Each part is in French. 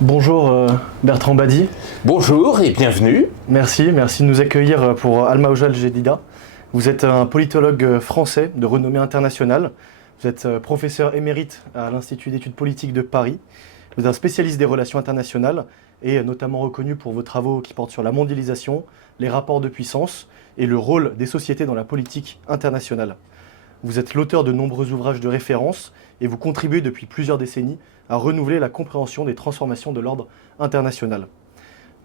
Bonjour Bertrand Badi. Bonjour et bienvenue. Merci de nous accueillir pour Alma Ojal Jedida. Vous êtes un politologue français de renommée internationale. Vous êtes professeur émérite à l'Institut d'études politiques de Paris. Vous êtes un spécialiste des relations internationales et notamment reconnu pour vos travaux qui portent sur la mondialisation, les rapports de puissance et le rôle des sociétés dans la politique internationale. Vous êtes l'auteur de nombreux ouvrages de référence et vous contribuez depuis plusieurs décennies à renouveler la compréhension des transformations de l'ordre international.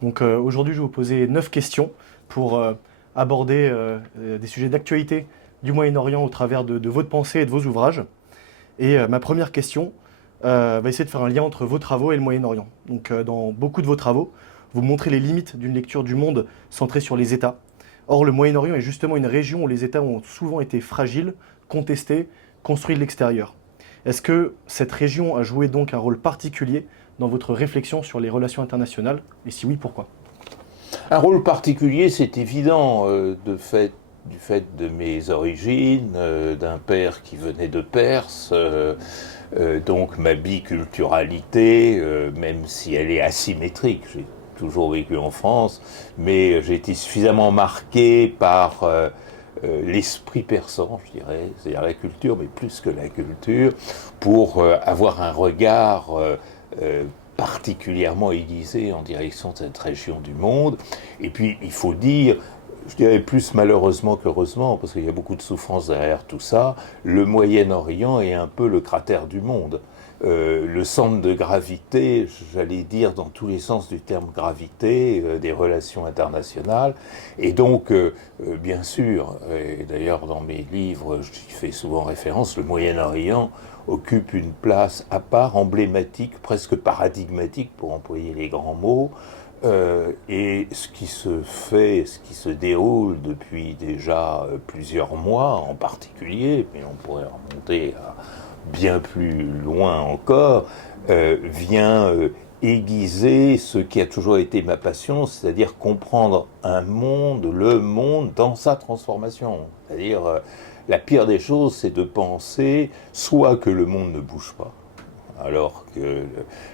Donc aujourd'hui, je vais vous poser 9 questions pour aborder des sujets d'actualité du Moyen-Orient au travers de votre pensée et de vos ouvrages. Et ma première question va essayer de faire un lien entre vos travaux et le Moyen-Orient. Donc dans beaucoup de vos travaux, vous montrez les limites d'une lecture du monde centrée sur les États. Or, le Moyen-Orient est justement une région où les États ont souvent été fragiles, contestés, construits de l'extérieur. Est-ce que cette région a joué donc un rôle particulier dans votre réflexion sur les relations internationales? Et si oui, pourquoi? Un rôle particulier, c'est évident, du fait de mes origines, d'un père qui venait de Perse, donc ma biculturalité, même si elle est asymétrique, j'ai toujours vécu en France, mais j'ai été suffisamment marqué par l'esprit persan, je dirais, c'est-à-dire la culture, mais plus que la culture, pour avoir un regard particulièrement aiguisé en direction de cette région du monde. Et puis, il faut dire, je dirais plus malheureusement qu'heureusement, parce qu'il y a beaucoup de souffrance derrière tout ça, le Moyen-Orient est un peu le cratère du monde. Le centre de gravité, j'allais dire dans tous les sens du terme gravité, des relations internationales. Et donc, bien sûr, et d'ailleurs dans mes livres, j'y fais souvent référence, le Moyen-Orient occupe une place à part, emblématique, presque paradigmatique, pour employer les grands mots. Et ce qui se fait, ce qui se déroule depuis déjà plusieurs mois en particulier, mais on pourrait remonter à bien plus loin encore, vient aiguiser ce qui a toujours été ma passion, c'est-à-dire comprendre un monde, le monde dans sa transformation. C'est-à-dire, la pire des choses, c'est de penser soit que le monde ne bouge pas, alors que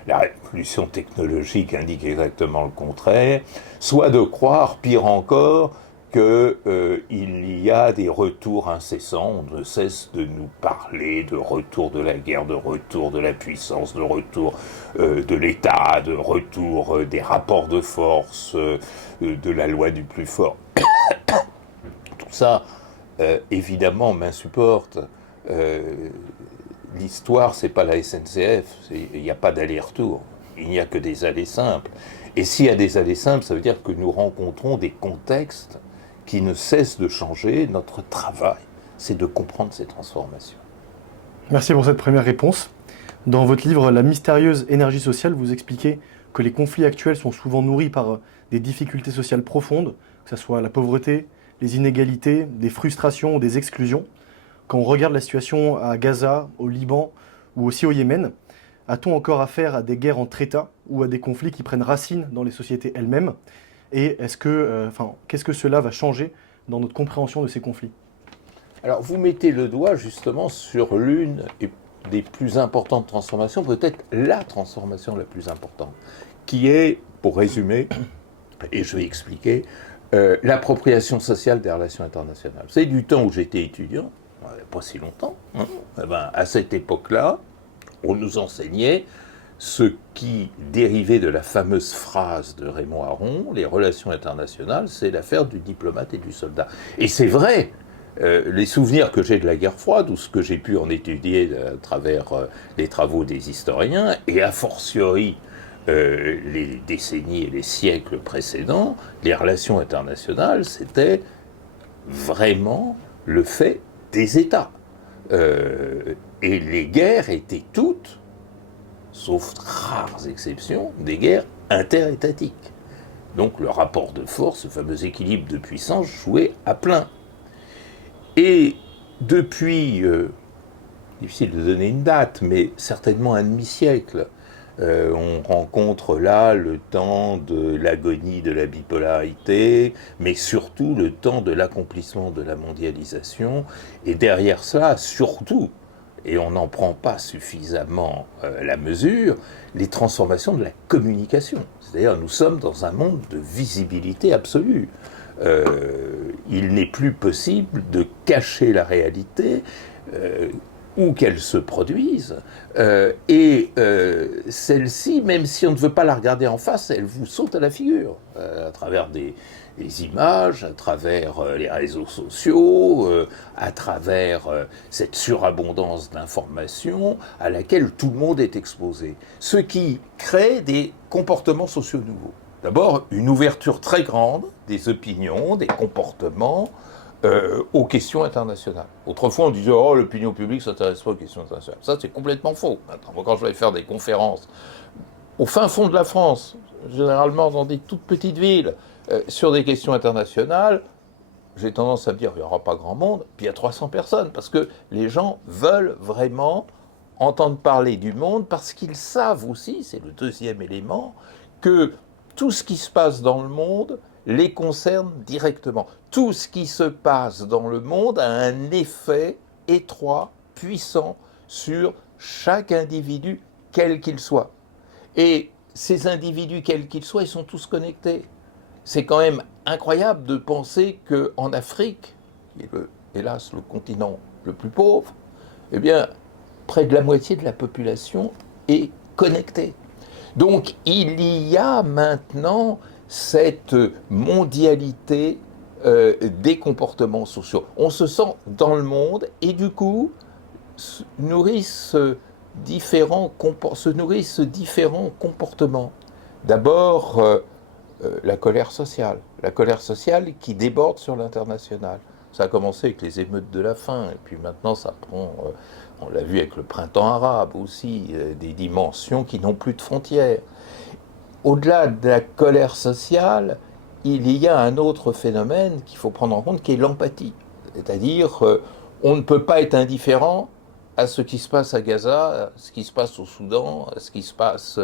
la révolution technologique indique exactement le contraire, soit de croire, pire encore, qu'il y a des retours incessants, on ne cesse de nous parler de retour de la guerre, de retour de la puissance, de retour de l'État, de retour des rapports de force, de la loi du plus fort. Tout ça, évidemment, m'insupporte. L'histoire, c'est pas la SNCF, il n'y a pas d'aller-retour, il n'y a que des allées simples. Et s'il y a des allées simples, ça veut dire que nous rencontrons des contextes qui ne cessent de changer. Notre travail, c'est de comprendre ces transformations. Merci pour cette première réponse. Dans votre livre La mystérieuse énergie sociale, vous expliquez que les conflits actuels sont souvent nourris par des difficultés sociales profondes, que ce soit la pauvreté, les inégalités, des frustrations ou des exclusions. Quand on regarde la situation à Gaza, au Liban ou aussi au Yémen, a-t-on encore affaire à des guerres entre États ou à des conflits qui prennent racine dans les sociétés elles-mêmes? Et qu'est-ce que cela va changer dans notre compréhension de ces conflits? Alors, vous mettez le doigt justement sur l'une des plus importantes transformations, peut-être la transformation la plus importante, qui est, pour résumer, et je vais expliquer, l'appropriation sociale des relations internationales. C'est du temps où j'étais étudiant, pas si longtemps, hein, à cette époque-là, on nous enseignait ce qui dérivait de la fameuse phrase de Raymond Aron, les relations internationales, c'est l'affaire du diplomate et du soldat. Et c'est vrai, les souvenirs que j'ai de la guerre froide, ou ce que j'ai pu en étudier à travers les travaux des historiens, et a fortiori les décennies et les siècles précédents, les relations internationales, c'était vraiment le fait des États. Et les guerres étaient toutes, sauf rares exceptions, des guerres interétatiques. Donc le rapport de force, ce fameux équilibre de puissance, jouait à plein. Et depuis, difficile de donner une date, mais certainement un demi-siècle, on rencontre là le temps de l'agonie de la bipolarité, mais surtout le temps de l'accomplissement de la mondialisation, et derrière ça, surtout, et on n'en prend pas suffisamment la mesure, les transformations de la communication. C'est-à-dire, nous sommes dans un monde de visibilité absolue. Il n'est plus possible de cacher la réalité, où qu'elle se produise, et celle-ci, même si on ne veut pas la regarder en face, elle vous saute à la figure, à travers des images, à travers les réseaux sociaux, à travers cette surabondance d'informations à laquelle tout le monde est exposé. Ce qui crée des comportements sociaux nouveaux. D'abord, une ouverture très grande des opinions, des comportements, aux questions internationales. Autrefois, on disait « Oh, l'opinion publique ne s'intéresse pas aux questions internationales ». Ça, c'est complètement faux. Maintenant, quand je vais faire des conférences au fin fond de la France, généralement dans des toutes petites villes, sur des questions internationales, j'ai tendance à me dire « Il n'y aura pas grand monde », puis il y a 300 personnes, parce que les gens veulent vraiment entendre parler du monde, parce qu'ils savent aussi, c'est le deuxième élément, que tout ce qui se passe dans le monde les concerne directement. Tout ce qui se passe dans le monde a un effet étroit, puissant, sur chaque individu, quel qu'il soit. Et ces individus, quels qu'ils soient, ils sont tous connectés. C'est quand même incroyable de penser qu'en Afrique, qui est hélas le continent le plus pauvre, eh bien, près de la moitié de la population est connectée. Donc il y a maintenant cette mondialité des comportements sociaux. On se sent dans le monde et du coup se nourrissent différents comportements. D'abord, la colère sociale qui déborde sur l'international. Ça a commencé avec les émeutes de la faim, et puis maintenant ça prend, on l'a vu avec le printemps arabe aussi, des dimensions qui n'ont plus de frontières. Au-delà de la colère sociale, il y a un autre phénomène qu'il faut prendre en compte, qui est l'empathie. C'est-à-dire, on ne peut pas être indifférent à ce qui se passe à Gaza, à ce qui se passe au Soudan, à ce qui se passe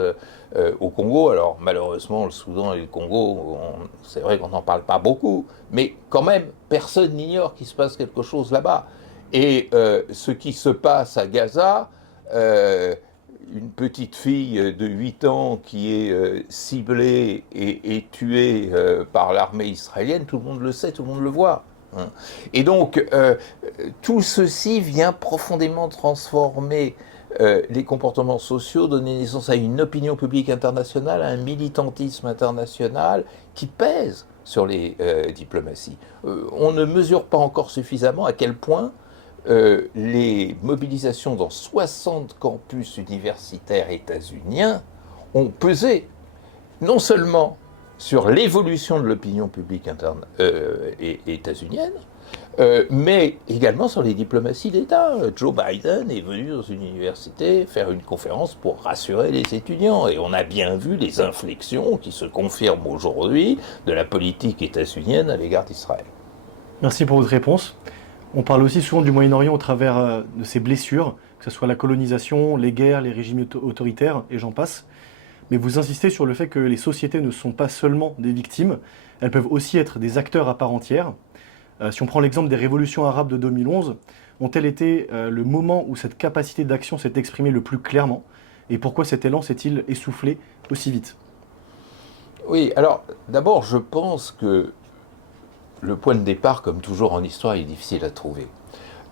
au Congo. Alors malheureusement, le Soudan et le Congo, c'est vrai qu'on n'en parle pas beaucoup, mais quand même, personne n'ignore qu'il se passe quelque chose là-bas. Et ce qui se passe à Gaza, une petite fille de 8 ans qui est ciblée et tuée par l'armée israélienne, tout le monde le sait, tout le monde le voit. Et donc, tout ceci vient profondément transformer les comportements sociaux, donner naissance à une opinion publique internationale, à un militantisme international qui pèse sur les diplomaties. On ne mesure pas encore suffisamment à quel point les mobilisations dans 60 campus universitaires états-uniens ont pesé non seulement sur l'évolution de l'opinion publique états-unienne, mais également sur les diplomaties d'État. Joe Biden est venu dans une université faire une conférence pour rassurer les étudiants, et on a bien vu les inflexions qui se confirment aujourd'hui de la politique états-unienne à l'égard d'Israël. Merci pour votre réponse. On parle aussi souvent du Moyen-Orient au travers de ses blessures, que ce soit la colonisation, les guerres, les régimes autoritaires, et j'en passe. Mais vous insistez sur le fait que les sociétés ne sont pas seulement des victimes, elles peuvent aussi être des acteurs à part entière. Si on prend l'exemple des révolutions arabes de 2011, ont-elles été le moment où cette capacité d'action s'est exprimée le plus clairement? Et pourquoi cet élan s'est-il essoufflé aussi vite? Oui, alors d'abord je pense que le point de départ, comme toujours en histoire, est difficile à trouver.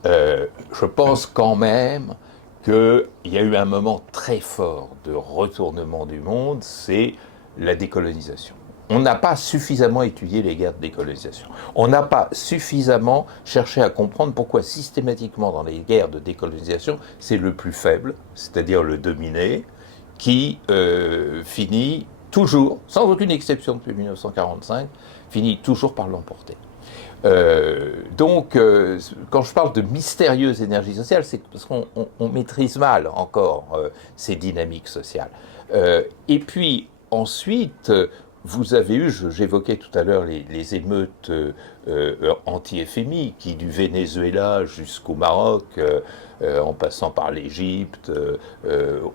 Je pense quand même qu'il y a eu un moment très fort de retournement du monde, c'est la décolonisation. On n'a pas suffisamment étudié les guerres de décolonisation. On n'a pas suffisamment cherché à comprendre pourquoi systématiquement dans les guerres de décolonisation, c'est le plus faible, c'est-à-dire le dominé, qui finit toujours, sans aucune exception depuis 1945, finit toujours par l'emporter. Donc, quand je parle de mystérieuse énergie sociale, c'est parce qu'on maîtrise mal encore ces dynamiques sociales. Et puis, ensuite, vous avez eu, j'évoquais tout à l'heure les émeutes anti-FMI qui, du Venezuela jusqu'au Maroc, en passant par l'Égypte,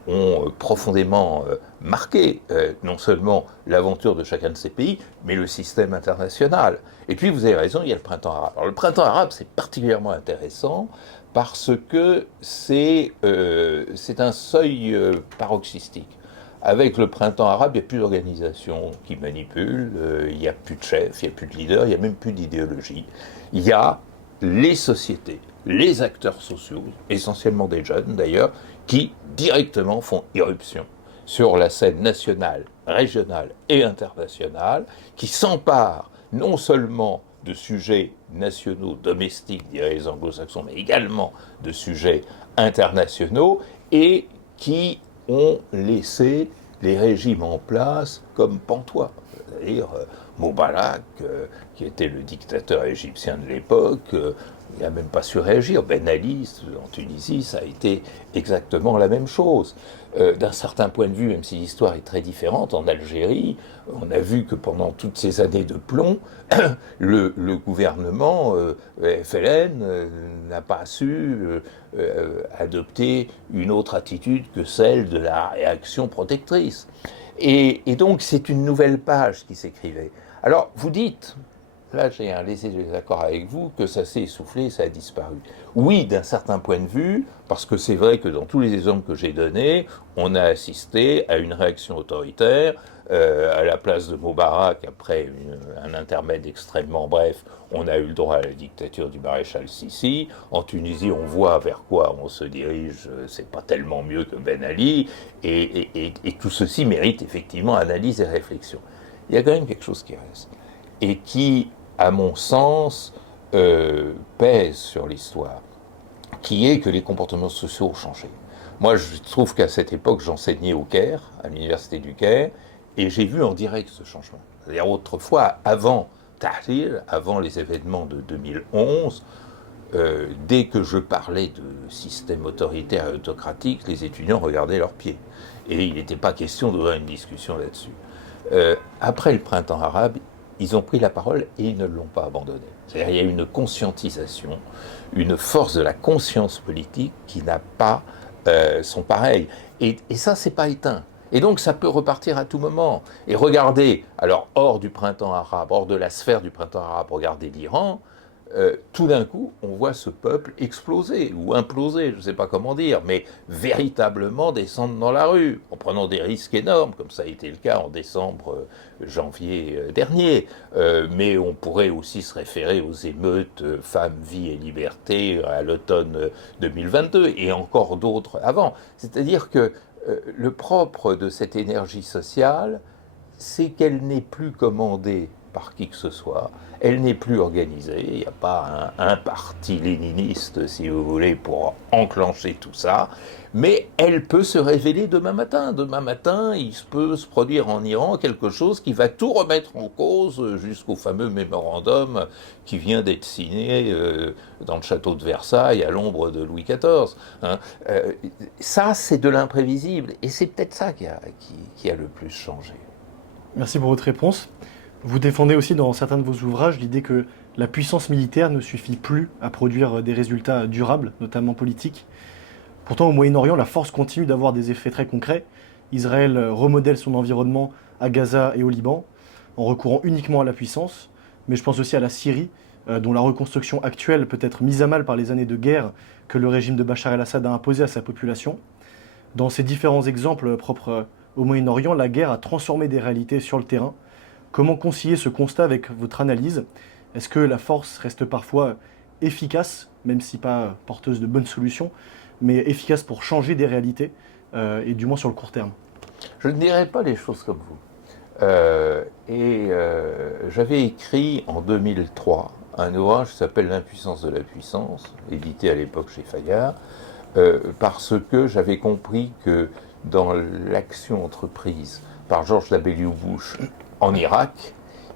ont profondément marqué non seulement l'aventure de chacun de ces pays, mais le système international. Et puis, vous avez raison, il y a le printemps arabe. Alors, le printemps arabe, c'est particulièrement intéressant parce que c'est un seuil paroxystique. Avec le printemps arabe, il n'y a plus d'organisation qui manipule, il n'y a plus de chef, il n'y a plus de leader, il n'y a même plus d'idéologie. Il y a les sociétés, les acteurs sociaux, essentiellement des jeunes d'ailleurs, qui directement font irruption sur la scène nationale, régionale et internationale, qui s'emparent non seulement de sujets nationaux, domestiques, diraient les anglo-saxons, mais également de sujets internationaux, et qui ont laissé les régimes en place comme pantois. C'est-à-dire Moubarak, qui était le dictateur égyptien de l'époque, il n'a même pas su réagir. Ben Ali, en Tunisie, ça a été exactement la même chose. D'un certain point de vue, même si l'histoire est très différente, en Algérie, on a vu que pendant toutes ces années de plomb, le gouvernement FLN n'a pas su adopter une autre attitude que celle de la réaction protectrice. Et donc, c'est une nouvelle page qui s'écrivait. Alors, vous dites, là j'ai un léger désaccord avec vous, que ça s'est essoufflé, ça a disparu. Oui, d'un certain point de vue, parce que c'est vrai que dans tous les exemples que j'ai donnés, on a assisté à une réaction autoritaire. À la place de Moubarak, après un intermède extrêmement bref, on a eu le droit à la dictature du maréchal Sissi. En Tunisie, on voit vers quoi on se dirige, c'est pas tellement mieux que Ben Ali, et tout ceci mérite effectivement analyse et réflexion. Il y a quand même quelque chose qui reste, et qui, à mon sens, pèse sur l'histoire, qui est que les comportements sociaux ont changé. Moi, je trouve qu'à cette époque, j'enseignais au Caire, à l'université du Caire, et j'ai vu en direct ce changement. C'est-à-dire autrefois, avant Tahrir, avant les événements de 2011, dès que je parlais de système autoritaire et autocratique, les étudiants regardaient leurs pieds. Et il n'était pas question d'ouvrir une discussion là-dessus. Après le printemps arabe, ils ont pris la parole et ils ne l'ont pas abandonnée. C'est-à-dire qu'il y a une conscientisation, une force de la conscience politique qui n'a pas son pareil. Et ça, c'est pas éteint. Et donc ça peut repartir à tout moment. Et regardez, alors hors du printemps arabe, hors de la sphère du printemps arabe, regardez l'Iran, tout d'un coup, on voit ce peuple exploser ou imploser, je ne sais pas comment dire, mais véritablement descendre dans la rue, en prenant des risques énormes, comme ça a été le cas en décembre, janvier dernier. Mais on pourrait aussi se référer aux émeutes Femmes, Vie et Liberté à l'automne 2022, et encore d'autres avant. C'est-à-dire que le propre de cette énergie sociale, c'est qu'elle n'est plus commandée par qui que ce soit, elle n'est plus organisée, il n'y a pas un parti léniniste, si vous voulez, pour enclencher tout ça, mais elle peut se révéler demain matin. Demain matin, il peut se produire en Iran quelque chose qui va tout remettre en cause, jusqu'au fameux mémorandum qui vient d'être signé dans le château de Versailles à l'ombre de Louis XIV. Hein. Ça, c'est de l'imprévisible, et c'est peut-être ça qui a le plus changé. Merci pour votre réponse. Vous défendez aussi dans certains de vos ouvrages l'idée que la puissance militaire ne suffit plus à produire des résultats durables, notamment politiques. Pourtant, au Moyen-Orient, la force continue d'avoir des effets très concrets. Israël remodèle son environnement à Gaza et au Liban, en recourant uniquement à la puissance. Mais je pense aussi à la Syrie, dont la reconstruction actuelle peut être mise à mal par les années de guerre que le régime de Bachar el-Assad a imposées à sa population. Dans ces différents exemples propres au Moyen-Orient, la guerre a transformé des réalités sur le terrain. Comment concilier ce constat avec votre analyse? Est-ce que la force reste parfois efficace, même si pas porteuse de bonnes solutions, mais efficace pour changer des réalités, et du moins sur le court terme? Je ne dirais pas les choses comme vous. J'avais écrit en 2003 un ouvrage qui s'appelle L'impuissance de la puissance, édité à l'époque chez Fayard, parce que j'avais compris que dans l'action entreprise par George W. Bush en Irak,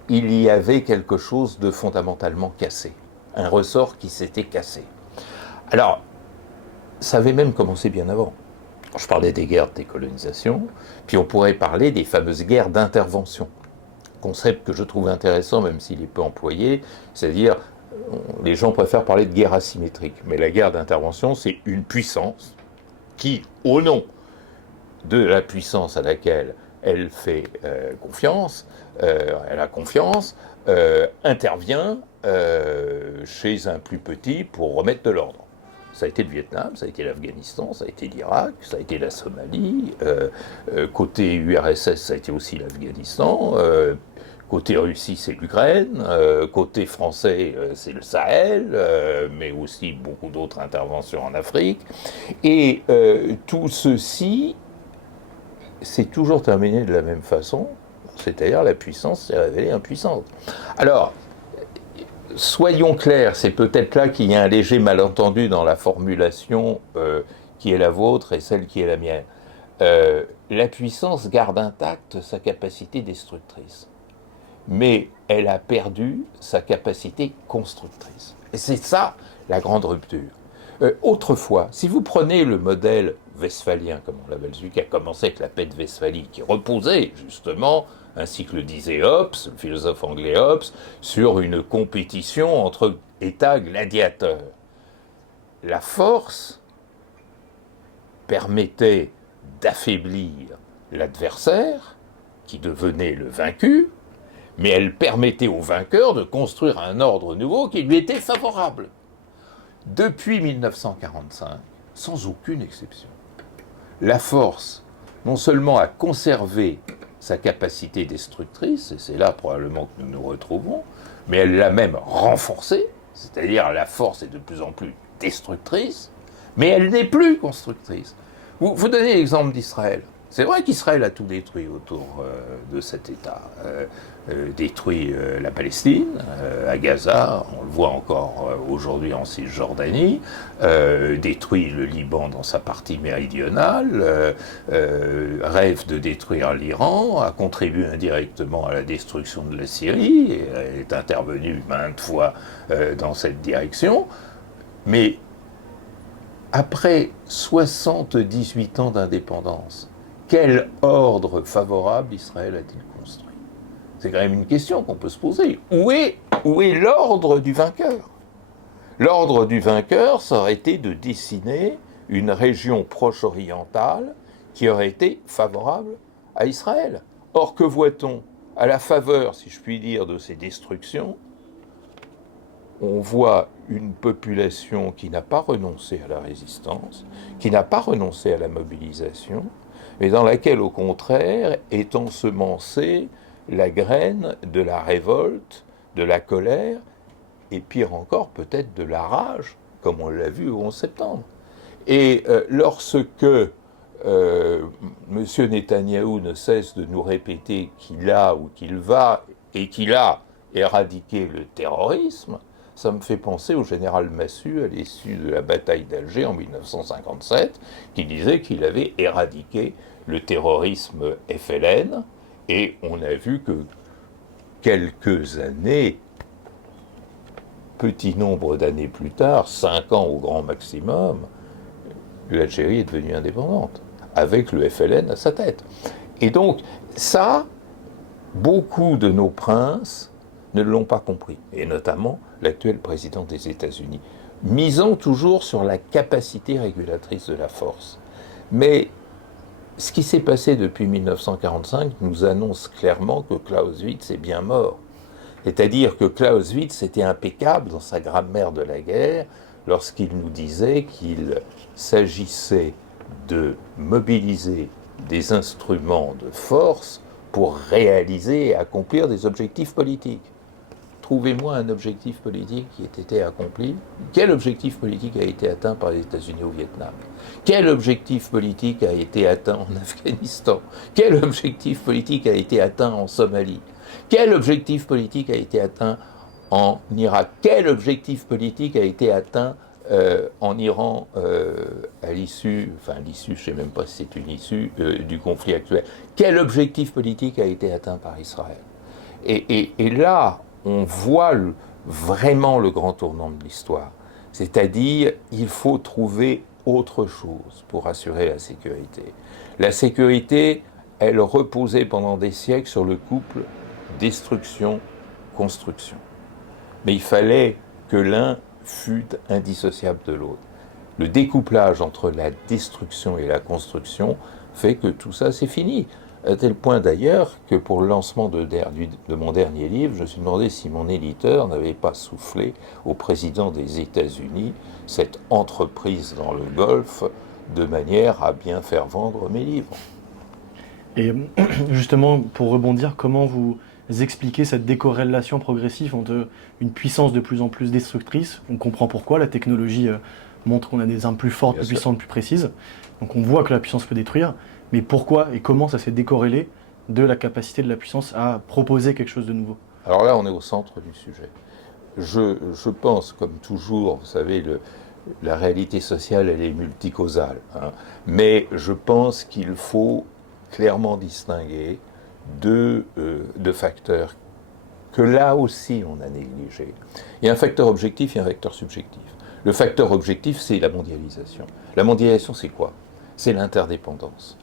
il y avait quelque chose de fondamentalement cassé, un ressort qui s'était cassé. Alors, ça avait même commencé bien avant. Je parlais des guerres de décolonisation, puis on pourrait parler des fameuses guerres d'intervention. concept que je trouve intéressant, même s'il est peu employé, c'est-à-dire, les gens préfèrent parler de guerre asymétrique, mais la guerre d'intervention, c'est une puissance qui, au nom de la puissance à laquelle elle fait confiance, elle a confiance, intervient chez un plus petit pour remettre de l'ordre. Ça a été le Vietnam, ça a été l'Afghanistan, ça a été l'Irak, ça a été la Somalie, côté URSS, ça a été aussi l'Afghanistan, côté Russie, c'est l'Ukraine, côté français, c'est le Sahel, mais aussi beaucoup d'autres interventions en Afrique. Et tout ceci s'est toujours terminé de la même façon, c'est-à-dire la puissance s'est révélée impuissante. Alors, soyons clairs, c'est peut-être là qu'il y a un léger malentendu dans la formulation qui est la vôtre et celle qui est la mienne. La puissance garde intacte sa capacité destructrice, mais elle a perdu sa capacité constructrice. Et c'est ça la grande rupture. Autrefois, si vous prenez le modèle westphalien, comme on l'appelle, celui qui a commencé avec la paix de Westphalie, qui reposait justement, ainsi que le disait Hobbes, le philosophe anglais Hobbes, sur une compétition entre États gladiateurs. La force permettait d'affaiblir l'adversaire, qui devenait le vaincu, mais elle permettait au vainqueur de construire un ordre nouveau qui lui était favorable. Depuis 1945, sans aucune exception, la force, non seulement a conservé sa capacité destructrice, et c'est là probablement que nous nous retrouvons, mais elle l'a même renforcée, c'est-à-dire la force est de plus en plus destructrice, mais elle n'est plus constructrice. Vous donnez l'exemple d'Israël. C'est vrai qu'Israël a tout détruit autour de cet État. Détruit la Palestine, à Gaza, on le voit encore aujourd'hui en Cisjordanie, détruit le Liban dans sa partie méridionale, rêve de détruire l'Iran, a contribué indirectement à la destruction de la Syrie, et est intervenu maintes fois dans cette direction, mais après 78 ans d'indépendance, quel ordre favorable Israël a-t-il construit? C'est quand même une question qu'on peut se poser. Où est l'ordre du vainqueur? L'ordre du vainqueur, ça aurait été de dessiner une région proche-orientale qui aurait été favorable à Israël. Or, que voit-on? À la faveur, si je puis dire, de ces destructions, on voit une population qui n'a pas renoncé à la résistance, qui n'a pas renoncé à la mobilisation, mais dans laquelle, au contraire, est ensemencée la graine de la révolte, de la colère, et pire encore, peut-être de la rage, comme on l'a vu au 11 septembre. Et lorsque M. Netanyahou ne cesse de nous répéter qu'il a ou qu'il va, et qu'il a éradiqué le terrorisme, ça me fait penser au général Massu à l'issue de la bataille d'Alger en 1957, qui disait qu'il avait éradiqué le terrorisme FLN, et on a vu que quelques années, petit nombre d'années plus tard, 5 ans au grand maximum, l'Algérie est devenue indépendante, avec le FLN à sa tête. Et donc, ça, beaucoup de nos princes ne l'ont pas compris, et notamment l'actuel président des États-Unis, misant toujours sur la capacité régulatrice de la force. Mais ce qui s'est passé depuis 1945 nous annonce clairement que Clausewitz est bien mort. C'est-à-dire que Clausewitz était impeccable dans sa grammaire de la guerre lorsqu'il nous disait qu'il s'agissait de mobiliser des instruments de force pour réaliser et accomplir des objectifs politiques. Trouvez-moi un objectif politique qui ait été accompli. Quel objectif politique a été atteint par les États-Unis au Vietnam? Quel objectif politique a été atteint en Afghanistan? Quel objectif politique a été atteint en Somalie? Quel objectif politique a été atteint en Irak? Quel objectif politique a été atteint en Iran à l'issue, je ne sais même pas si c'est une issue du conflit actuel? Quel objectif politique a été atteint par Israël? Et là, on voit vraiment le grand tournant de l'histoire. C'est-à-dire, il faut trouver autre chose pour assurer la sécurité. La sécurité, elle reposait pendant des siècles sur le couple destruction, construction. Mais il fallait que l'un fût indissociable de l'autre. Le découplage entre la destruction et la construction fait que tout ça, c'est fini. À tel point d'ailleurs que pour le lancement de mon dernier livre, je me suis demandé si mon éditeur n'avait pas soufflé au président des États-Unis cette entreprise dans le Golfe de manière à bien faire vendre mes livres. Et justement, pour rebondir, comment vous expliquez cette décorrélation progressive entre une puissance de plus en plus destructrice? On comprend pourquoi, la technologie montre qu'on a des armes plus fortes, plus puissantes, plus précises. Donc on voit que la puissance peut détruire, mais pourquoi et comment ça s'est décorrélé de la capacité de la puissance à proposer quelque chose de nouveau? Alors là, on est au centre du sujet. Je pense, comme toujours, vous savez, la réalité sociale, elle est multicausale. Hein, mais je pense qu'il faut clairement distinguer deux facteurs que là aussi on a négligés. Il y a un facteur objectif et un facteur subjectif. Le facteur objectif, c'est la mondialisation. La mondialisation, c'est quoi? C'est l'interdépendance.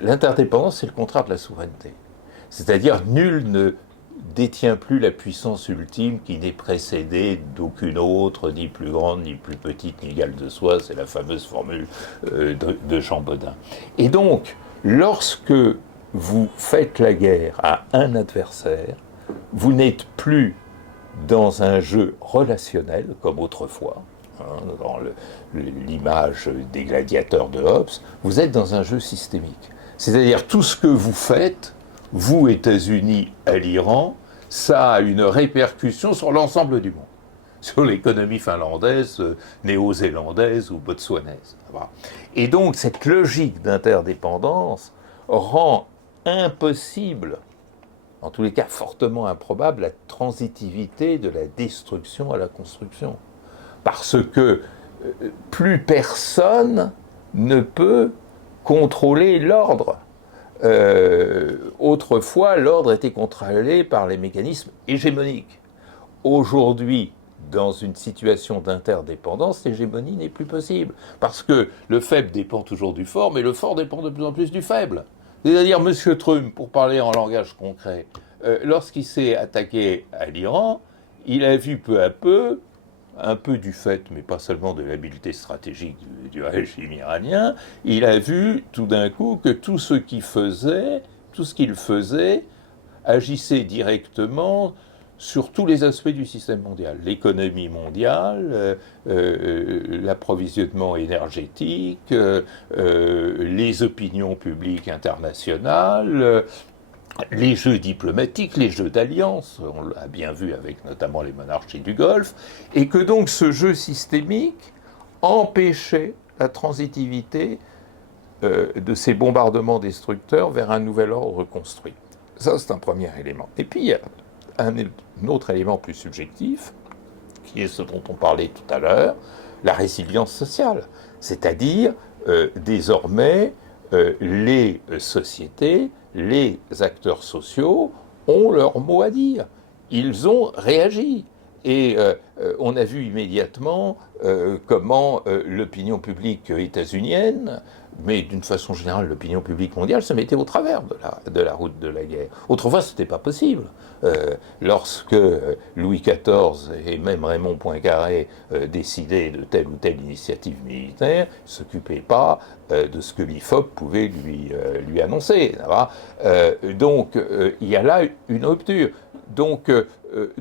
L'interdépendance, c'est le contraire de la souveraineté. C'est-à-dire, nul ne détient plus la puissance ultime qui n'est précédée d'aucune autre, ni plus grande, ni plus petite, ni égale de soi. C'est la fameuse formule de Jean Bodin. Et donc, lorsque vous faites la guerre à un adversaire, vous n'êtes plus dans un jeu relationnel comme autrefois, dans l'image des gladiateurs de Hobbes, vous êtes dans un jeu systémique. C'est-à-dire tout ce que vous faites, vous, États-Unis, à l'Iran, ça a une répercussion sur l'ensemble du monde, sur l'économie finlandaise, néo-zélandaise ou botswanaise. Et donc cette logique d'interdépendance rend impossible, en tous les cas fortement improbable, la transitivité de la destruction à la construction. Parce que plus personne ne peut contrôler l'ordre. Autrefois, l'ordre était contrôlé par les mécanismes hégémoniques. Aujourd'hui, dans une situation d'interdépendance, l'hégémonie n'est plus possible. Parce que le faible dépend toujours du fort, mais le fort dépend de plus en plus du faible. C'est-à-dire, M. Trump, pour parler en langage concret, lorsqu'il s'est attaqué à l'Iran, il a vu peu à peu, un peu du fait, mais pas seulement de l'habileté stratégique du régime iranien, il a vu tout d'un coup que tout ce qu'il faisait agissait directement sur tous les aspects du système mondial. L'économie mondiale, l'approvisionnement énergétique, les opinions publiques internationales, les jeux diplomatiques, les jeux d'alliance, on l'a bien vu avec notamment les monarchies du Golfe, et que donc ce jeu systémique empêchait la transitivité de ces bombardements destructeurs vers un nouvel ordre construit. Ça, c'est un premier élément. Et puis, il y a un autre élément plus subjectif, qui est ce dont on parlait tout à l'heure, la résilience sociale. C'est-à-dire, désormais, les sociétés, les acteurs sociaux ont leur mot à dire. Ils ont réagi. Et on a vu immédiatement comment l'opinion publique états-unienne, mais d'une façon générale l'opinion publique mondiale, se mettait au travers de la route de la guerre. Autrefois, ce n'était pas possible. Lorsque Louis XIV et même Raymond Poincaré décidaient de telle ou telle initiative militaire, ils ne s'occupaient pas de ce que l'IFOP pouvait lui annoncer. Donc, il y a là une rupture. Donc,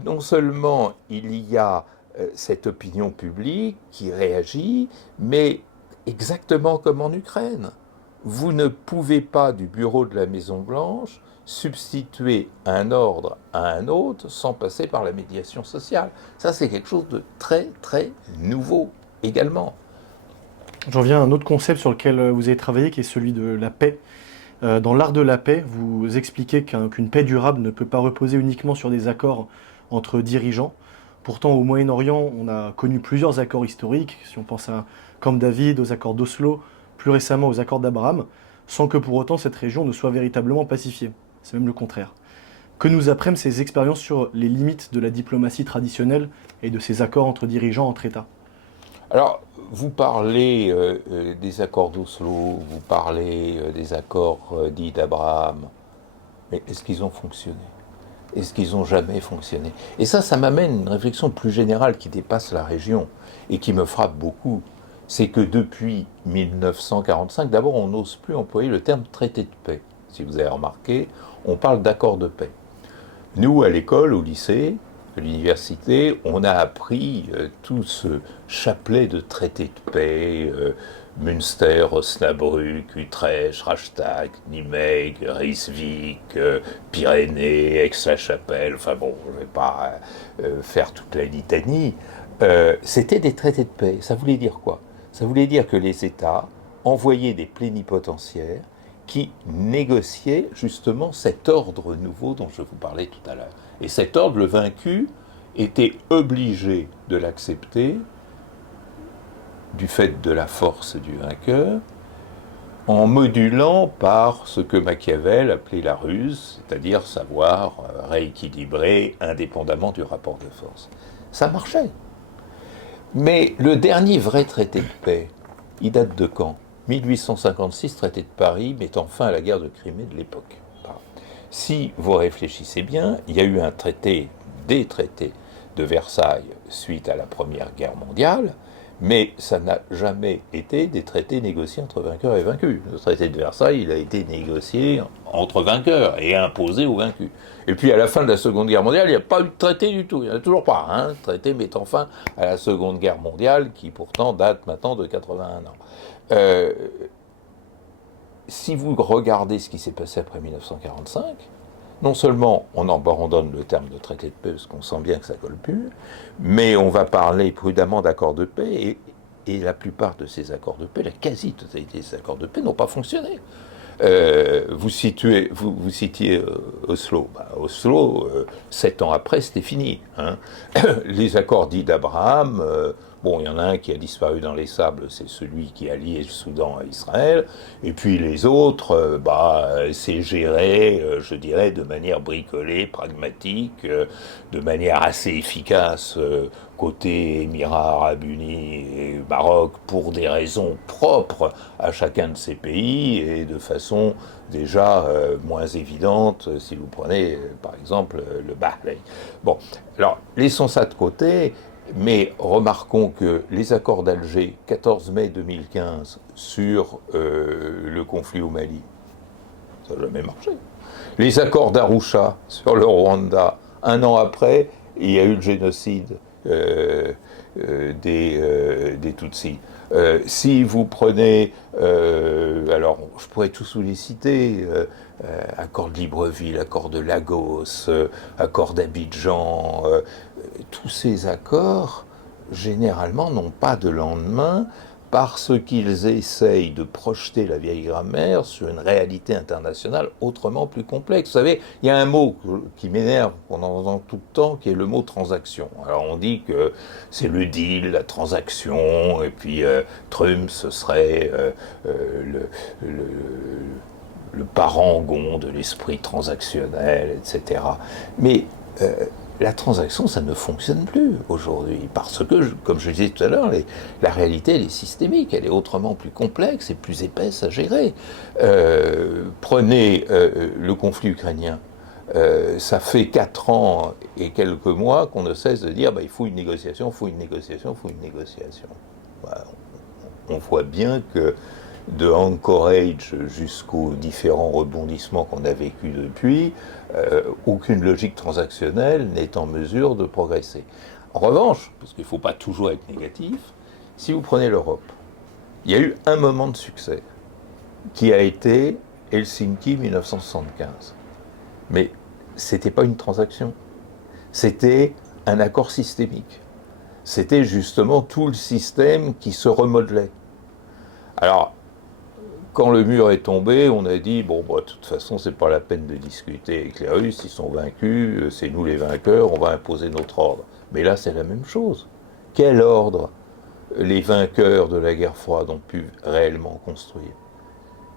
non seulement il y a cette opinion publique qui réagit, mais exactement comme en Ukraine. Vous ne pouvez pas, du bureau de la Maison-Blanche, substituer un ordre à un autre sans passer par la médiation sociale. Ça, c'est quelque chose de très, très nouveau également. J'en viens à un autre concept sur lequel vous avez travaillé, qui est celui de la paix. Dans l'art de la paix, vous expliquez qu'une paix durable ne peut pas reposer uniquement sur des accords entre dirigeants. Pourtant, au Moyen-Orient, on a connu plusieurs accords historiques, si on pense à Camp David, aux accords d'Oslo, plus récemment aux accords d'Abraham, sans que pour autant cette région ne soit véritablement pacifiée. C'est même le contraire. Que nous apprennent ces expériences sur les limites de la diplomatie traditionnelle et de ces accords entre dirigeants, entre États? Alors, vous parlez des accords d'Oslo, vous parlez des accords dits d'Abraham, mais est-ce qu'ils ont fonctionné? est-ce qu'ils n'ont jamais fonctionné? Et ça m'amène à une réflexion plus générale qui dépasse la région et qui me frappe beaucoup. C'est que depuis 1945, d'abord, on n'ose plus employer le terme traité de paix. Si vous avez remarqué, on parle d'accord de paix. Nous, à l'école, au lycée, à l'université, on a appris tout ce chapelet de traités de paix, Münster, Osnabrück, Utrecht, Rastatt, Nimègue, Rijswijk, Pyrénées, Aix-la-Chapelle, enfin bon, je ne vais pas faire toute la litanie. C'était des traités de paix. Ça voulait dire quoi? Ça voulait dire que les États envoyaient des plénipotentiaires qui négociaient justement cet ordre nouveau dont je vous parlais tout à l'heure. Et cet ordre, le vaincu était obligé de l'accepter du fait de la force du vainqueur, en modulant par ce que Machiavel appelait la ruse, c'est-à-dire savoir rééquilibrer indépendamment du rapport de force. Ça marchait. Mais le dernier vrai traité de paix, il date de quand? 1856, traité de Paris, mettant fin à la guerre de Crimée de l'époque. Si vous réfléchissez bien, il y a eu un traité, des traités de Versailles suite à la Première Guerre mondiale, mais ça n'a jamais été des traités négociés entre vainqueurs et vaincus. Le traité de Versailles, il a été négocié entre vainqueurs et imposé aux vaincus. Et puis à la fin de la Seconde Guerre mondiale, il n'y a pas eu de traité du tout. Il n'y en a toujours pas. Traité mettant fin à la Seconde Guerre mondiale, qui pourtant date maintenant de 81 ans. Si vous regardez ce qui s'est passé après 1945, non seulement on abandonne le terme de traité de paix, parce qu'on sent bien que ça colle plus, mais on va parler prudemment d'accords de paix, et la plupart de ces accords de paix, la quasi-totalité de ces accords de paix n'ont pas fonctionné. Vous citiez Oslo. Oslo, 7 ans après, c'était fini. Les accords dits d'Abraham, bon, il y en a un qui a disparu dans les sables, c'est celui qui a lié le Soudan à Israël. Et puis les autres, c'est géré, je dirais, de manière bricolée, pragmatique, de manière assez efficace côté Émirats Arabes Unis et Maroc pour des raisons propres à chacun de ces pays et de façon déjà moins évidente si vous prenez par exemple le Bahreïn. Bon, alors laissons ça de côté, mais remarquons que les accords d'Alger, 14 mai 2015, sur le conflit au Mali, ça n'a jamais marché. Les accords d'Arusha sur le Rwanda, un an après, il y a eu le génocide des Tutsis. Si vous prenez, alors je pourrais tous vous les citer, accord de Libreville, accord de Lagos, accord d'Abidjan, tous ces accords, généralement, n'ont pas de lendemain parce qu'ils essayent de projeter la vieille grammaire sur une réalité internationale autrement plus complexe. Vous savez, il y a un mot qui m'énerve pendant tout le temps, qui est le mot transaction. Alors on dit que c'est le deal, la transaction, et puis Trump, ce serait le parangon de l'esprit transactionnel, etc. Mais la transaction, ça ne fonctionne plus aujourd'hui, parce que, comme je disais tout à l'heure, la réalité, elle est systémique, elle est autrement plus complexe et plus épaisse à gérer. Prenez le conflit ukrainien. Ça fait 4 ans et quelques mois qu'on ne cesse de dire il faut une négociation, il faut une négociation, il faut une négociation. On voit bien que de Anchorage jusqu'aux différents rebondissements qu'on a vécus depuis, aucune logique transactionnelle n'est en mesure de progresser. En revanche, parce qu'il ne faut pas toujours être négatif, si vous prenez l'Europe, il y a eu un moment de succès qui a été Helsinki 1975. Mais ce n'était pas une transaction, c'était un accord systémique. C'était justement tout le système qui se remodelait. Alors, quand le mur est tombé, on a dit, de toute façon, c'est pas la peine de discuter avec les Russes, ils sont vaincus, c'est nous les vainqueurs, on va imposer notre ordre. Mais là, c'est la même chose. Quel ordre les vainqueurs de la guerre froide ont pu réellement construire?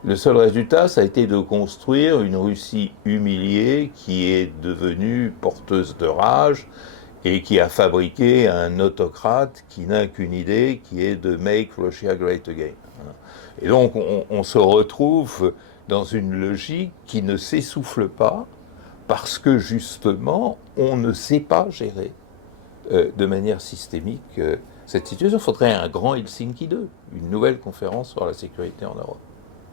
Le seul résultat, ça a été de construire une Russie humiliée qui est devenue porteuse de rage et qui a fabriqué un autocrate qui n'a qu'une idée, qui est de « make Russia great again ». Et donc on se retrouve dans une logique qui ne s'essouffle pas parce que justement, on ne sait pas gérer de manière systémique cette situation. Il faudrait un grand Helsinki 2, une nouvelle conférence sur la sécurité en Europe.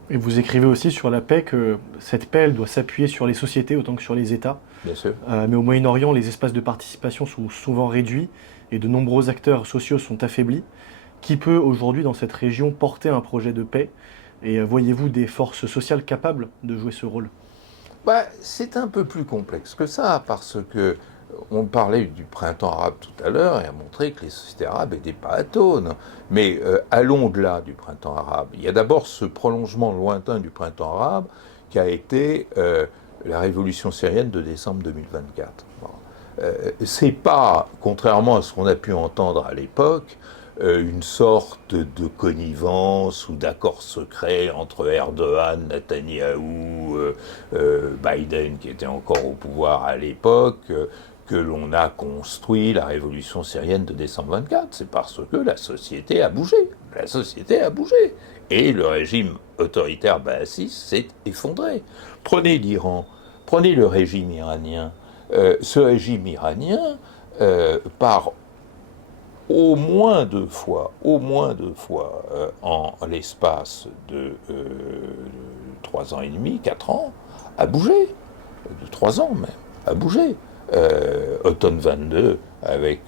Et vous écrivez aussi sur la paix que cette paix, elle doit s'appuyer sur les sociétés autant que sur les États. Bien sûr. Mais au Moyen-Orient, les espaces de participation sont souvent réduits et de nombreux acteurs sociaux sont affaiblis. Qui peut aujourd'hui dans cette région porter un projet de paix? Et voyez-vous des forces sociales capables de jouer ce rôle? C'est un peu plus complexe que ça, parce que on parlait du printemps arabe tout à l'heure et a montré que les sociétés arabes n'étaient pas atones. Mais allons au-delà du printemps arabe. Il y a d'abord ce prolongement lointain du printemps arabe qui a été la révolution syrienne de décembre 2024. C'est pas, contrairement à ce qu'on a pu entendre à l'époque, une sorte de connivence ou d'accord secret entre Erdogan, Netanyahou, Biden qui était encore au pouvoir à l'époque, que l'on a construit la révolution syrienne de décembre 24. C'est parce que la société a bougé. La société a bougé. Et le régime autoritaire baathiste s'est effondré. Prenez l'Iran, prenez le régime iranien. Ce régime iranien, par au moins deux fois, en l'espace de 3 ans et demi, 4 ans, a bougé, de 3 ans même, a bougé. Automne 22 avec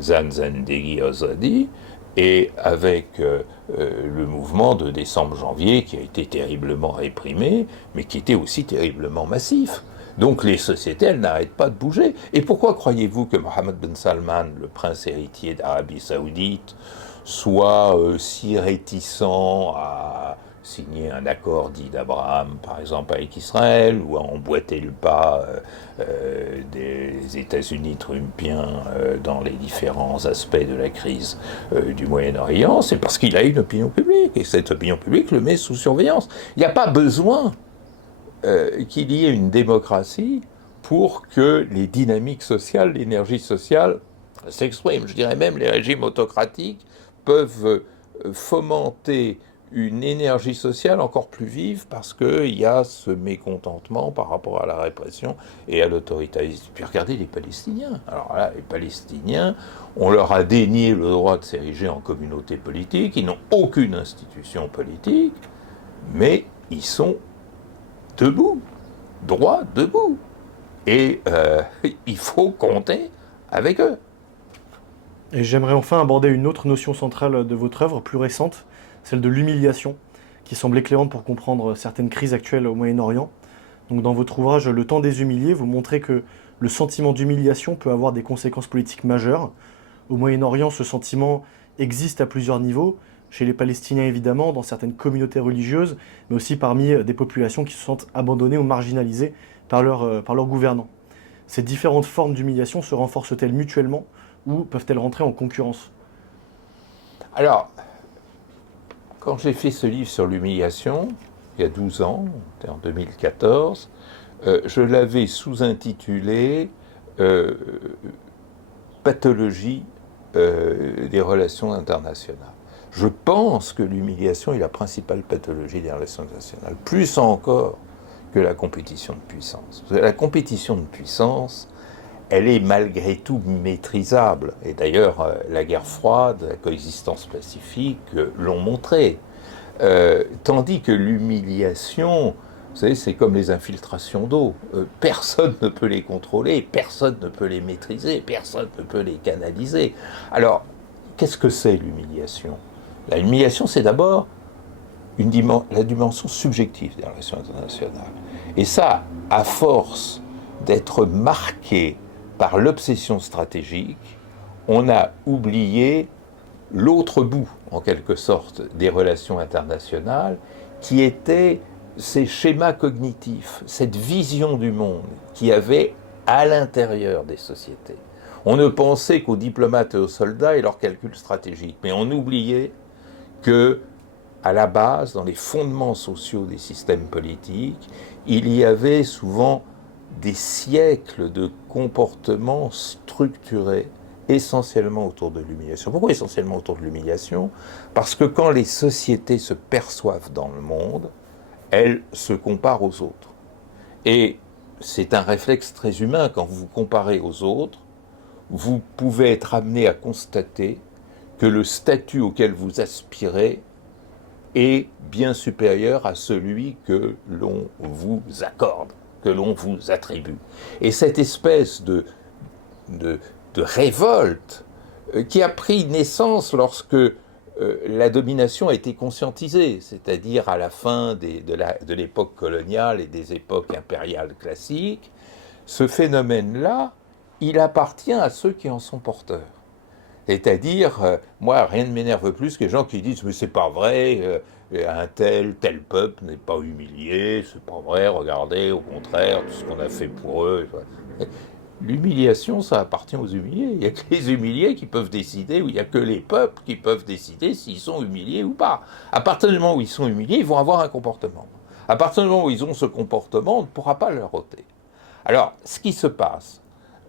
Zan Zendegi Azadi et avec le mouvement de décembre-janvier qui a été terriblement réprimé, mais qui était aussi terriblement massif. Donc les sociétés, elles n'arrêtent pas de bouger. Et pourquoi croyez-vous que Mohammed Ben Salman, le prince héritier d'Arabie Saoudite, soit si réticent à signer un accord dit d'Abraham, par exemple, avec Israël, ou à emboîter le pas des États-Unis trumpiens dans les différents aspects de la crise du Moyen-Orient? C'est parce qu'il a une opinion publique, et cette opinion publique le met sous surveillance. Il n'y a pas besoin qu'il y ait une démocratie pour que les dynamiques sociales, l'énergie sociale s'expriment. Je dirais même les régimes autocratiques peuvent fomenter une énergie sociale encore plus vive parce qu'il y a ce mécontentement par rapport à la répression et à l'autoritarisme. Puis regardez les Palestiniens. Alors là, les Palestiniens, on leur a dénié le droit de s'ériger en communauté politique, ils n'ont aucune institution politique, mais ils sont debout, droit debout. Et il faut compter avec eux. Et j'aimerais enfin aborder une autre notion centrale de votre œuvre, plus récente, celle de l'humiliation, qui semble éclairante pour comprendre certaines crises actuelles au Moyen-Orient. Donc dans votre ouvrage Le temps des humiliés, vous montrez que le sentiment d'humiliation peut avoir des conséquences politiques majeures. Au Moyen-Orient, ce sentiment existe à plusieurs niveaux, chez les Palestiniens évidemment, dans certaines communautés religieuses, mais aussi parmi des populations qui se sentent abandonnées ou marginalisées par leurs gouvernants. Ces différentes formes d'humiliation se renforcent-elles mutuellement ou peuvent-elles rentrer en concurrence? Alors, quand j'ai fait ce livre sur l'humiliation, il y a 12 ans, en 2014, je l'avais sous-intitulé Pathologie des relations internationales. Je pense que l'humiliation est la principale pathologie des relations internationales, plus encore que la compétition de puissance. La compétition de puissance, elle est malgré tout maîtrisable. Et d'ailleurs, la guerre froide, la coexistence pacifique l'ont montré. Tandis que l'humiliation, vous savez, c'est comme les infiltrations d'eau. Personne ne peut les contrôler, personne ne peut les maîtriser, personne ne peut les canaliser. Alors, qu'est-ce que c'est l'humiliation? L'humiliation, c'est d'abord la dimension subjective des relations internationales. Et ça, à force d'être marqué par l'obsession stratégique, on a oublié l'autre bout, en quelque sorte, des relations internationales, qui était ces schémas cognitifs, cette vision du monde qu'il y avait à l'intérieur des sociétés. On ne pensait qu'aux diplomates et aux soldats et leurs calculs stratégiques, mais on oubliait que, à la base, dans les fondements sociaux des systèmes politiques, il y avait souvent des siècles de comportements structurés essentiellement autour de l'humiliation. Pourquoi essentiellement autour de l'humiliation? Parce que quand les sociétés se perçoivent dans le monde, elles se comparent aux autres. Et c'est un réflexe très humain. Quand vous vous comparez aux autres, vous pouvez être amené à constater que le statut auquel vous aspirez est bien supérieur à celui que l'on vous accorde, que l'on vous attribue. Et cette espèce de, de révolte qui a pris naissance lorsque la domination a été conscientisée, c'est-à-dire à la fin de l'époque coloniale et des époques impériales classiques, ce phénomène-là, il appartient à ceux qui en sont porteurs. C'est-à-dire, moi, rien ne m'énerve plus que les gens qui disent « mais c'est pas vrai, un tel peuple n'est pas humilié, c'est pas vrai, regardez, au contraire, tout ce qu'on a fait pour eux. » L'humiliation, ça appartient aux humiliés. Il n'y a que les humiliés qui peuvent décider, ou il n'y a que les peuples qui peuvent décider s'ils sont humiliés ou pas. À partir du moment où ils sont humiliés, ils vont avoir un comportement. À partir du moment où ils ont ce comportement, on ne pourra pas leur ôter. Alors, ce qui se passe,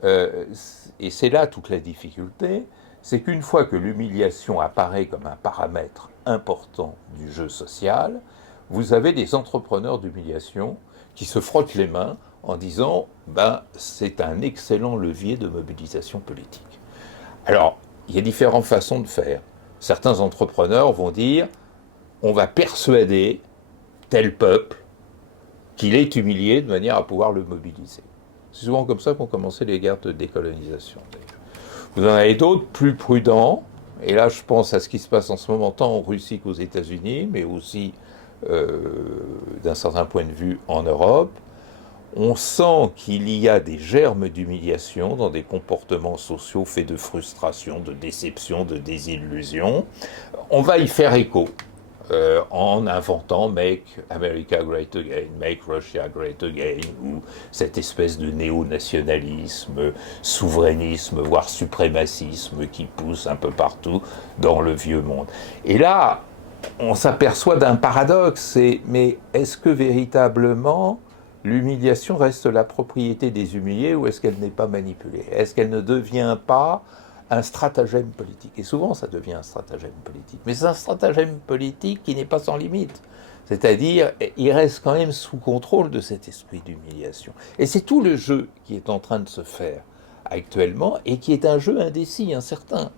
et c'est là toute la difficulté, c'est qu'une fois que l'humiliation apparaît comme un paramètre important du jeu social, vous avez des entrepreneurs d'humiliation qui se frottent les mains en disant c'est un excellent levier de mobilisation politique. Alors, il y a différentes façons de faire. Certains entrepreneurs vont dire on va persuader tel peuple qu'il est humilié de manière à pouvoir le mobiliser. C'est souvent comme ça qu'ont commencé les guerres de décolonisation. Vous en avez d'autres plus prudents, et là je pense à ce qui se passe en ce moment tant en Russie qu'aux États-Unis, mais aussi d'un certain point de vue en Europe. On sent qu'il y a des germes d'humiliation dans des comportements sociaux faits de frustration, de déception, de désillusion. On va y faire écho en inventant Make America Great Again, Make Russia Great Again, ou cette espèce de néo-nationalisme, souverainisme, voire suprémacisme qui pousse un peu partout dans le vieux monde. Et là, on s'aperçoit d'un paradoxe, mais est-ce que véritablement l'humiliation reste la propriété des humiliés ou est-ce qu'elle n'est pas manipulée? Est-ce qu'elle ne devient pas un stratagème politique? Et souvent, ça devient un stratagème politique. Mais c'est un stratagème politique qui n'est pas sans limite. C'est-à-dire, il reste quand même sous contrôle de cet esprit d'humiliation. Et c'est tout le jeu qui est en train de se faire actuellement et qui est un jeu indécis, incertain.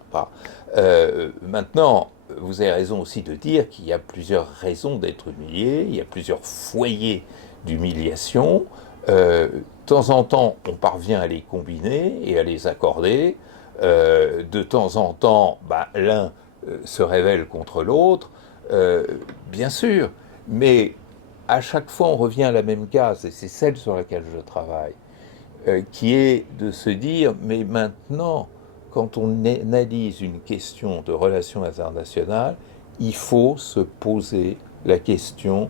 Maintenant, vous avez raison aussi de dire qu'il y a plusieurs raisons d'être humilié, il y a plusieurs foyers d'humiliation. De temps en temps, on parvient à les combiner et à les accorder. De temps en temps, l'un se révèle contre l'autre, bien sûr, mais à chaque fois on revient à la même case, et c'est celle sur laquelle je travaille, qui est de se dire, mais maintenant, quand on analyse une question de relations internationales, il faut se poser la question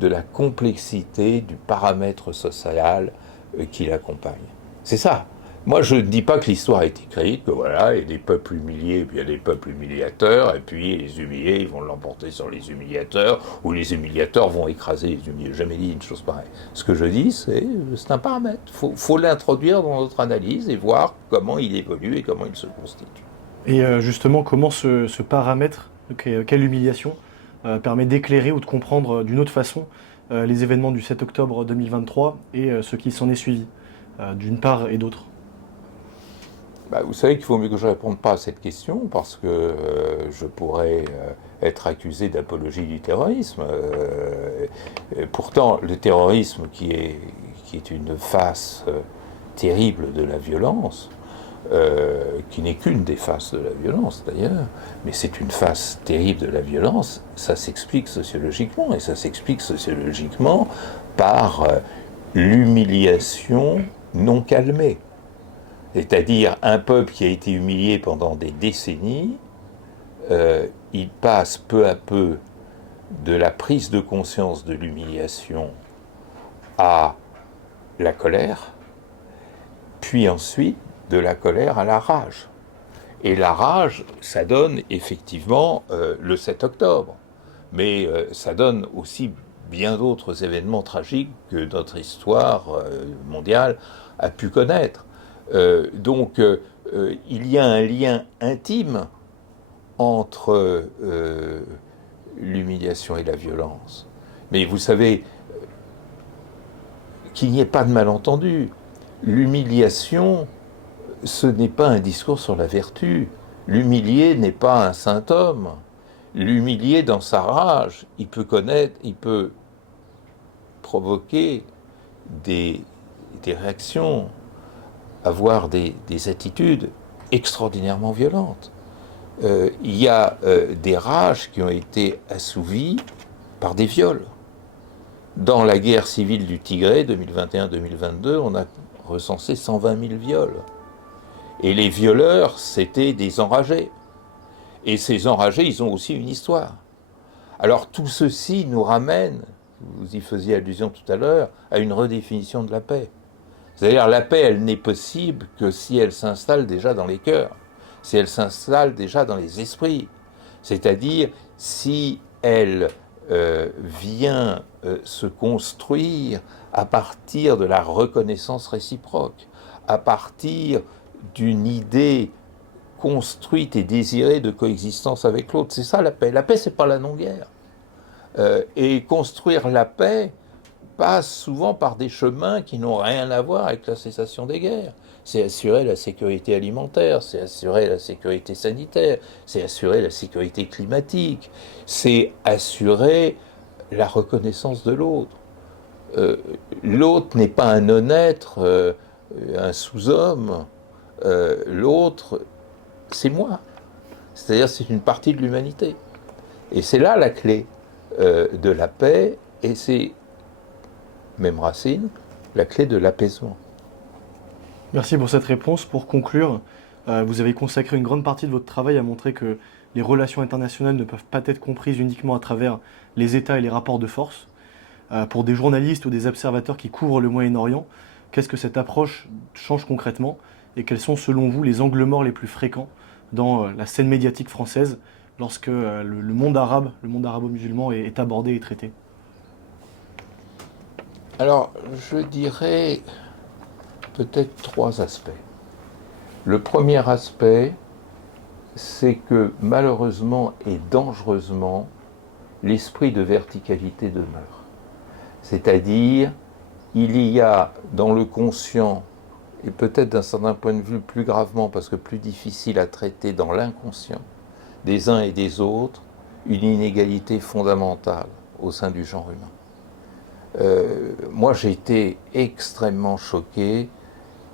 de la complexité du paramètre social qui l'accompagne. C'est ça. Moi, je ne dis pas que l'histoire est écrite, que voilà, il y a des peuples humiliés, puis il y a des peuples humiliateurs, et puis les humiliés, ils vont l'emporter sur les humiliateurs, ou les humiliateurs vont écraser les humiliés. J'ai jamais dit une chose pareille. Ce que je dis, c'est un paramètre. Faut l'introduire dans notre analyse et voir comment il évolue et comment il se constitue. Et justement, comment ce paramètre, quelle humiliation, permet d'éclairer ou de comprendre d'une autre façon les événements du 7 octobre 2023 et ce qui s'en est suivi, d'une part et d'autre? Vous savez qu'il vaut mieux que je ne réponde pas à cette question parce que je pourrais être accusé d'apologie du terrorisme. Pourtant, le terrorisme qui est une face terrible de la violence, qui n'est qu'une des faces de la violence d'ailleurs, mais c'est une face terrible de la violence, ça s'explique sociologiquement, et ça s'explique sociologiquement par l'humiliation non calmée. C'est-à-dire un peuple qui a été humilié pendant des décennies, il passe peu à peu de la prise de conscience de l'humiliation à la colère, puis ensuite de la colère à la rage. Et la rage, ça donne effectivement le 7 octobre, mais ça donne aussi bien d'autres événements tragiques que notre histoire mondiale a pu connaître. Donc, il y a un lien intime entre l'humiliation et la violence. Mais vous savez, qu'il n'y ait pas de malentendu. L'humiliation, ce n'est pas un discours sur la vertu. L'humilié n'est pas un saint homme. L'humilié, dans sa rage, il peut provoquer des réactions, avoir des attitudes extraordinairement violentes. Il y a des rages qui ont été assouvies par des viols. Dans la guerre civile du Tigré 2021-2022, on a recensé 120 000 viols. Et les violeurs, c'était des enragés. Et ces enragés, ils ont aussi une histoire. Alors tout ceci nous ramène, vous y faisiez allusion tout à l'heure, à une redéfinition de la paix. C'est-à-dire la paix, elle n'est possible que si elle s'installe déjà dans les cœurs, si elle s'installe déjà dans les esprits. C'est-à-dire si elle vient se construire à partir de la reconnaissance réciproque, à partir d'une idée construite et désirée de coexistence avec l'autre. C'est ça la paix. La paix, c'est pas la non-guerre. Et construire la paix passe souvent par des chemins qui n'ont rien à voir avec la cessation des guerres. C'est assurer la sécurité alimentaire, c'est assurer la sécurité sanitaire, c'est assurer la sécurité climatique, c'est assurer la reconnaissance de l'autre. L'autre n'est pas un non-être, un sous-homme. L'autre, c'est moi. C'est-à-dire c'est une partie de l'humanité. Et c'est là la clé de la paix, et c'est, même racine, la clé de l'apaisement. Merci pour cette réponse. Pour conclure, vous avez consacré une grande partie de votre travail à montrer que les relations internationales ne peuvent pas être comprises uniquement à travers les États et les rapports de force. Pour des journalistes ou des observateurs qui couvrent le Moyen-Orient, qu'est-ce que cette approche change concrètement et quels sont selon vous les angles morts les plus fréquents dans la scène médiatique française lorsque le monde arabe, le monde arabo-musulman est abordé et traité? Alors, je dirais peut-être 3 aspects. Le premier aspect, c'est que malheureusement et dangereusement, l'esprit de verticalité demeure. C'est-à-dire, il y a dans le conscient, et peut-être d'un certain point de vue plus gravement, parce que plus difficile à traiter dans l'inconscient, des uns et des autres, une inégalité fondamentale au sein du genre humain. Moi, j'ai été extrêmement choqué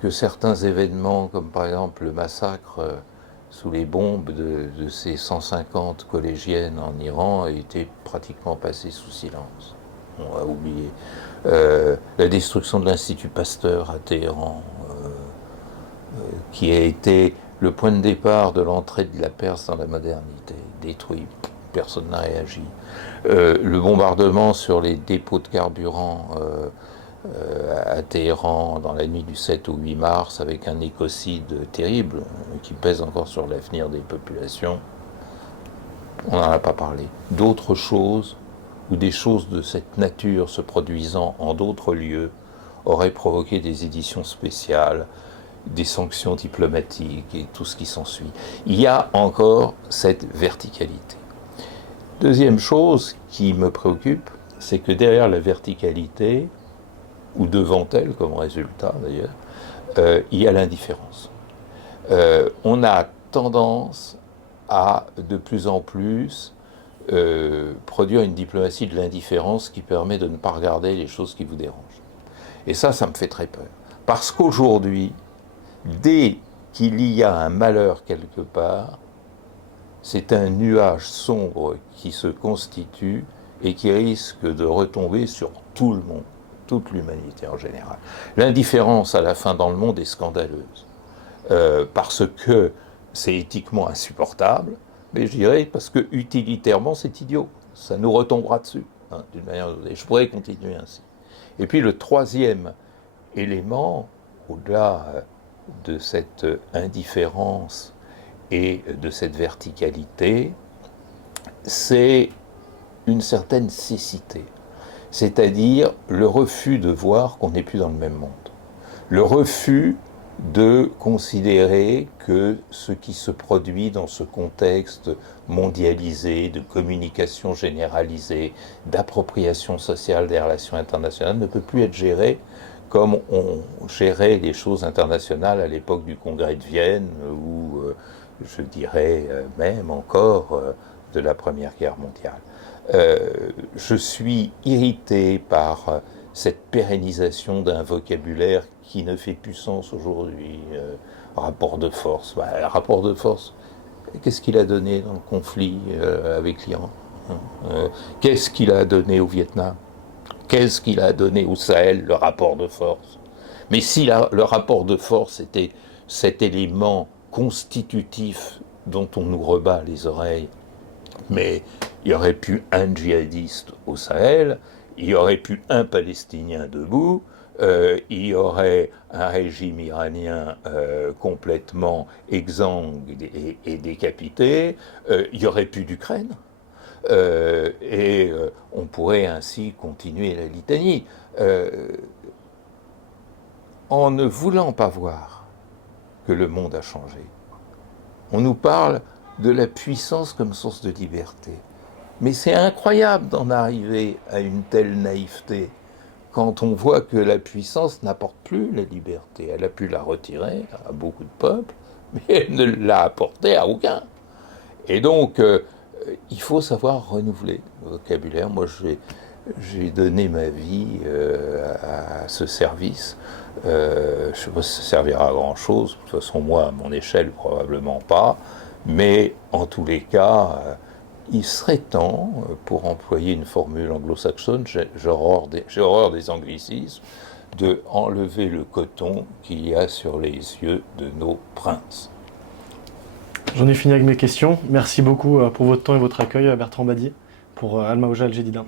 que certains événements, comme par exemple le massacre sous les bombes de ces 150 collégiennes en Iran, aient été pratiquement passés sous silence. On a oublié. La destruction de l'Institut Pasteur à Téhéran, qui a été le point de départ de l'entrée de la Perse dans la modernité, détruit, personne n'a réagi. Le bombardement sur les dépôts de carburant à Téhéran dans la nuit du 7 au 8 mars, avec un écocide terrible qui pèse encore sur l'avenir des populations, on n'en a pas parlé. D'autres choses, ou des choses de cette nature se produisant en d'autres lieux, auraient provoqué des éditions spéciales, des sanctions diplomatiques et tout ce qui s'ensuit. Il y a encore cette verticalité. Deuxième chose qui me préoccupe, c'est que derrière la verticalité, ou devant elle comme résultat d'ailleurs, il y a l'indifférence. On a tendance à de plus en plus produire une diplomatie de l'indifférence qui permet de ne pas regarder les choses qui vous dérangent. Et ça me fait très peur. Parce qu'aujourd'hui, dès qu'il y a un malheur quelque part, c'est un nuage sombre qui se constitue et qui risque de retomber sur tout le monde, toute l'humanité en général. L'indifférence à la fin dans le monde est scandaleuse, parce que c'est éthiquement insupportable, mais je dirais parce que utilitairement c'est idiot, ça nous retombera dessus, hein, d'une manière ou d'une autre. Et je pourrais continuer ainsi. Et puis le troisième élément, au-delà de cette indifférence et de cette verticalité, c'est une certaine cécité, c'est-à-dire le refus de voir qu'on n'est plus dans le même monde, le refus de considérer que ce qui se produit dans ce contexte mondialisé, de communication généralisée, d'appropriation sociale des relations internationales ne peut plus être géré comme on gérait les choses internationales à l'époque du Congrès de Vienne, ou je dirais même encore de la Première Guerre mondiale. Je suis irrité par cette pérennisation d'un vocabulaire qui ne fait plus sens aujourd'hui. Rapport de force. Rapport de force, qu'est-ce qu'il a donné dans le conflit avec l'Iran? Qu'est-ce qu'il a donné au Vietnam? Qu'est-ce qu'il a donné au Sahel, le rapport de force? Mais si le rapport de force était cet élément constitutif dont on nous rebat les oreilles, mais il y aurait pu un djihadiste au Sahel, il y aurait pu un Palestinien debout, il y aurait un régime iranien complètement exsangue et décapité, il y aurait plus d'Ukraine, on pourrait ainsi continuer la litanie. En ne voulant pas voir que le monde a changé, on nous parle de la puissance comme source de liberté. Mais c'est incroyable d'en arriver à une telle naïveté quand on voit que la puissance n'apporte plus la liberté. Elle a pu la retirer à beaucoup de peuples, mais elle ne l'a apportée à aucun. Et donc, il faut savoir renouveler le vocabulaire. Moi, j'ai donné ma vie à ce service. Je ne sais pas si ça servira à grand-chose. De toute façon, moi, à mon échelle, probablement pas. Mais en tous les cas, il serait temps, pour employer une formule anglo-saxonne, j'ai horreur des anglicismes, de enlever le coton qu'il y a sur les yeux de nos princes. J'en ai fini avec mes questions. Merci beaucoup pour votre temps et votre accueil, Bertrand Badier, pour Alma Oja Al Jadida.